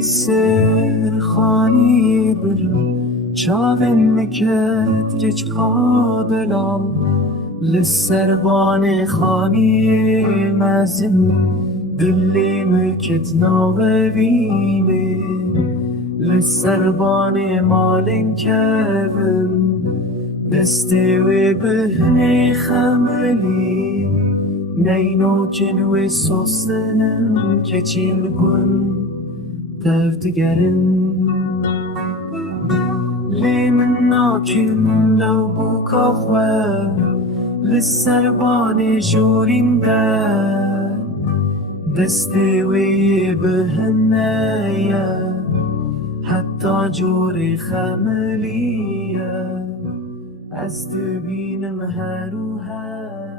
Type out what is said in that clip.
سر خانی برو چاون نکت گچ قابلام لسربان خانی مزن دلی ملکت ناوینه لسربان مالن کبن دستی و بهنی خملی نینو جنو سوسنم کچیل کن تفتگرن لی من ناکن لو بوکا خواه لسربان جورین در دستی وی بهنیه حتی جوری خملیه از دبینم هر و هر